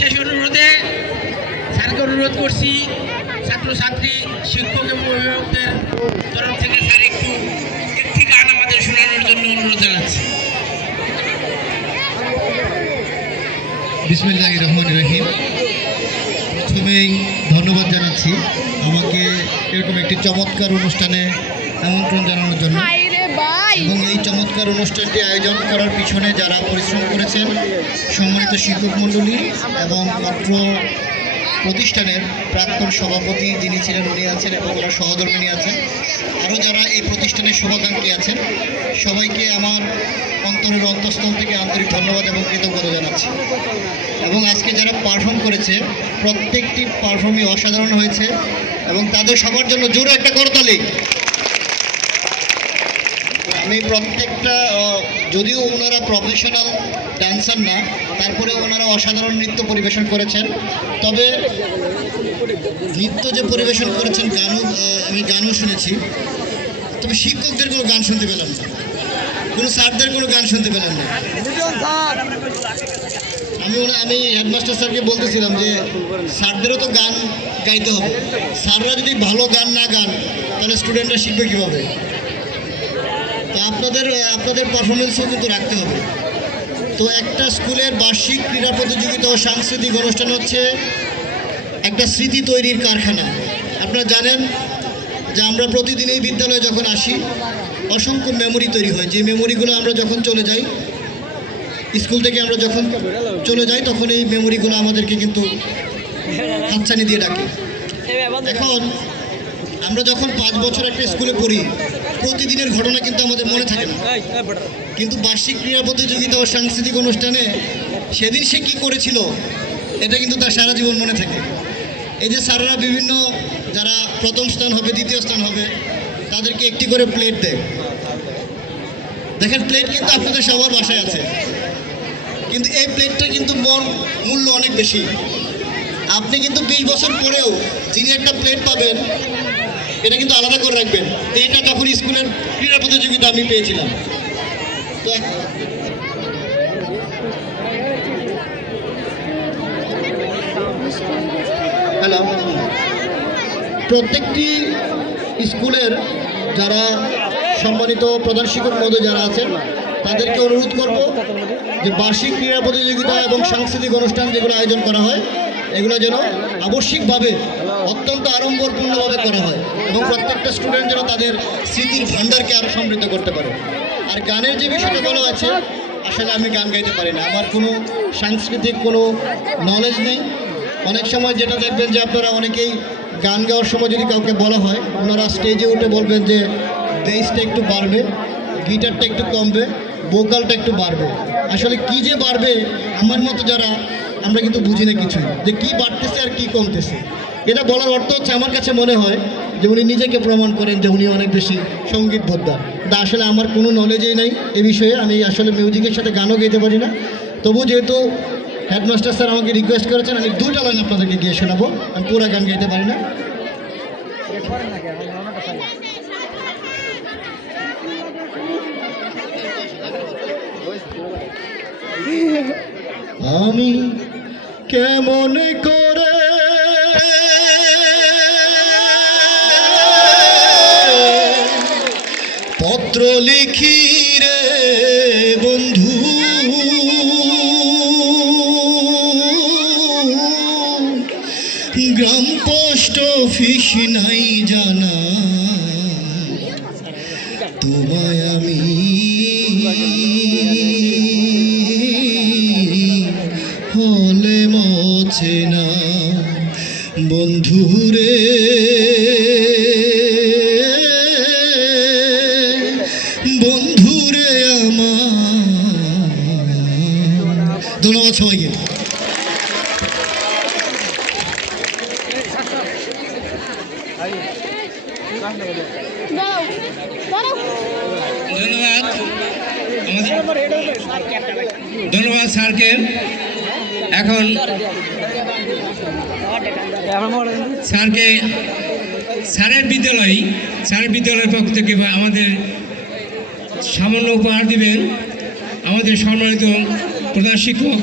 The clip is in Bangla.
বিশেষ অনুরোধে স্যারকে অনুরোধ করছি, ছাত্রছাত্রী শিক্ষক এবং অভিভাবকদের তরফ থেকে স্যার একটি গান আমাদের শোনানোর জন্য অনুরোধ জানাচ্ছি। বিসমিল্লাহির রহমানির রহিম। প্রথমেই ধন্যবাদ জানাচ্ছি আমাকে এরকম একটি চমৎকার অনুষ্ঠানে আমন্ত্রণ জানানোর জন্য, এবং এই চমৎকার অনুষ্ঠানটি আয়োজন করার পিছনে যারা পরিশ্রম করেছেন সম্মানিত শিক্ষক মণ্ডলী এবং অত্র প্রতিষ্ঠানের প্রাক্তন সভাপতি যিনি ছিলেন উনি আছেন এবং ওনার সহধর্মিনী আছেন, আরও যারা এই প্রতিষ্ঠানের শুভাকাঙ্ক্ষী আছেন, সবাইকে আমার অন্তরের অন্তঃস্থল থেকে আন্তরিক ধন্যবাদ এবং কৃতজ্ঞতা জানাচ্ছি। এবং আজকে যারা পারফর্ম করেছে প্রত্যেকটি পারফর্মই অসাধারণ হয়েছে এবং তাদের সবার জন্য জোরে একটা করতালি। আমি প্রত্যেকটা, যদিও ওনারা প্রফেশনাল ডান্সার না, তারপরে ওনারা অসাধারণ নৃত্য পরিবেশন করেছেন। তবে নৃত্য যে পরিবেশন করেছেন, আমি গানও শুনেছি, তবে শিক্ষকদের কোনো গান শুনতে পেলাম না, কোনো স্যারদের কোনো গান শুনতে পেলাম না। আমি হেডমাস্টার স্যারকে বলতেছিলাম যে স্যারদেরও তো গান গাইতে হবে, স্যাররা যদি ভালো গান না গান তাহলে স্টুডেন্টরা শিখবে কীভাবে? তো আপনাদের পারফরমেন্সও কিন্তু রাখতে হবে। তো একটা স্কুলের বার্ষিক ক্রীড়া প্রতিযোগিতা ও সাংস্কৃতিক অনুষ্ঠান হচ্ছে একটা স্মৃতি তৈরির কারখানা। আপনারা জানেন যে আমরা প্রতিদিনই বিদ্যালয়ে যখন আসি অসংখ্য মেমোরি তৈরি হয়, যে মেমোরিগুলো আমরা যখন চলে যাই, স্কুল থেকে আমরা যখন চলে যাই, তখন এই মেমোরিগুলো আমাদেরকে কিন্তু হাতছানি দিয়ে ডাকে। এখন আমরা যখন 5 বছর একটা স্কুলে পড়ি, প্রতিদিনের ঘটনা কিন্তু আমাদের মনে থাকে না, কিন্তু বার্ষিক ক্রীড়া প্রতিযোগিতা ও সাংস্কৃতিক অনুষ্ঠানে সেদিন সে কী করেছিল এটা কিন্তু তার সারা জীবন মনে থাকে। এই যে স্যাররা বিভিন্ন, যারা প্রথম স্থান হবে, দ্বিতীয় স্থান হবে, তাদেরকে একটি করে প্লেট দেয়। দেখেন, প্লেট কিন্তু আপনাদের সবার বাসায় আছে, কিন্তু এই প্লেটটা কিন্তু মূল্য অনেক বেশি। আপনি কিন্তু 20 বছর পরেও যিনি একটা প্লেট পাবেন এটা কিন্তু আলাদা করে রাখবেন। এইটা তখন স্কুলের ক্রীড়া প্রতিযোগিতা আমি পেয়েছিলাম। তো হ্যালো, প্রত্যেকটি স্কুলের যারা সম্মানিত প্রধান শিক্ষক মহোদয় যারা আছেন তাদেরকে অনুরোধ করব যে বার্ষিক ক্রীড়া প্রতিযোগিতা এবং সাংস্কৃতিক অনুষ্ঠান যেগুলো আয়োজন করা হয় এগুলো যেন আবশ্যিকভাবে অত্যন্ত আড়ম্বরপূর্ণভাবে করা হয় এবং প্রত্যেকটা স্টুডেন্ট যেন তাদের স্মৃতির ভাণ্ডারকে আরও সমৃদ্ধ করতে পারে। আর গানের যে বিষয়টা বলা আছে, আসলে আমি গান গাইতে পারি না, আমার কোনো সাংস্কৃতিক কোনো নলেজ নেই। অনেক সময় যেটা দেখবেন যে আপনারা অনেকেই গান গাওয়ার সময় যদি কাউকে বলা হয়, ওনারা স্টেজে উঠে বলবেন যে বেসটা একটু বাড়বে, গিটারটা একটু কমবে, ভোকালটা একটু বাড়বে। আসলে কি যে বাড়বে, আমার মতো যারা আমরা কিন্তু বুঝি না কিছু, যে কি বাড়তেছে আর কি কমতেছে। এটা বলার অর্থ হচ্ছে আমার কাছে মনে হয় যে উনি নিজেকে প্রমাণ করেন যে উনি অনেক বেশি সঙ্গীতবোদ্ধা। তা আসলে আমার কোনো নলেজই নেই এ বিষয়ে, আমি আসলে মিউজিকের সাথে গানও গাইতে পারি না। তবু যেহেতু হেডমাস্টার স্যার আমাকে রিকোয়েস্ট করেছেন, আমি 2টা লাইন আপনাদেরকে গিয়ে শোনাবো, আমি পুরো গান গাইতে পারি না। আমি কেমন করে পত্র লিখি রে বন্ধু, গ্রাম পোস্ট অফিস নাই জানা, তোমায় আমি হলে মছে না বন্ধুরে, বন্ধুরে আমার। ধন্যবাদ সবাইকে। ধন্যবাদ স্যারকে। এখন স্যারের বিদ্যালয়ের পক্ষ থেকে আমাদের সামান্য উপহার দিবেন আমাদের সম্মানিত প্রধান শিক্ষক